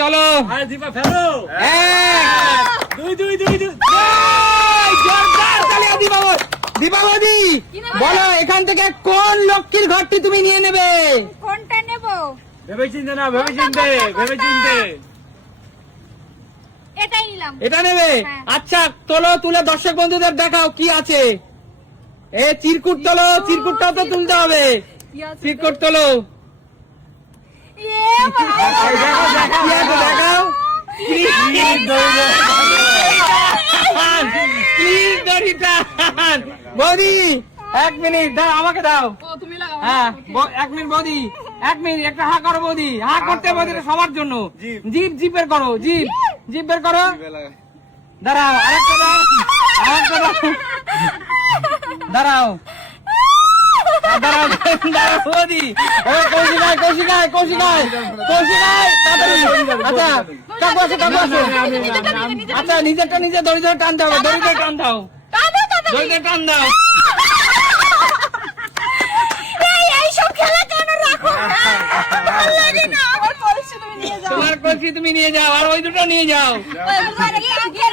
চলো দীপা ফেলো। দীপাবলি বলো, এখান থেকে কোন লক্ষ্মীর ঘরটি তুমি নিয়ে নেবে? কোনটা নেব? ভেবে চিন্তে না, ভেবে চিন্তে, ভেবে চিন্তে। এটাই নিলাম। এটা নেবে? হ্যাঁ। আচ্ছা তোলো, তুলে দর্শক বন্ধুদের দেখাও কি আছে। এ চিরকুট তোলো, চিরকুটটাও তো তুলতে হবে। চিরকুট তোলো, দেখাও। বৌদি 1 মিনিট দাও, আমাকে দাও। হ্যাঁ 1 মিনিট বৌদি, 1 মিনিট একটা হা করো বৌদি, হা করতে বৌদি সবার জন্য। জিপ বের করো, জিপ বের করো। দাঁড়াও, আরেকটা দাও, আরেকটা দাও। দাঁড়াও দাঁড়াও দাঁড়াও বৌদি। কৌশিকায় আচ্ছা কাকু আসো। আচ্ছা নিজেরটা নিজে দড়ি ধরে টান দাও, দড়ি ধরে টান দাও, দড়ি ধরে টান দাও। এইসব খেলা কেন রাখো? ভালো লাগে না। আমার কলসি তুমি নিয়ে যাও। তোমার কলসি তুমি নিয়ে যাও, আর ওই দুটো নিয়ে যাও। এবার গিয়ে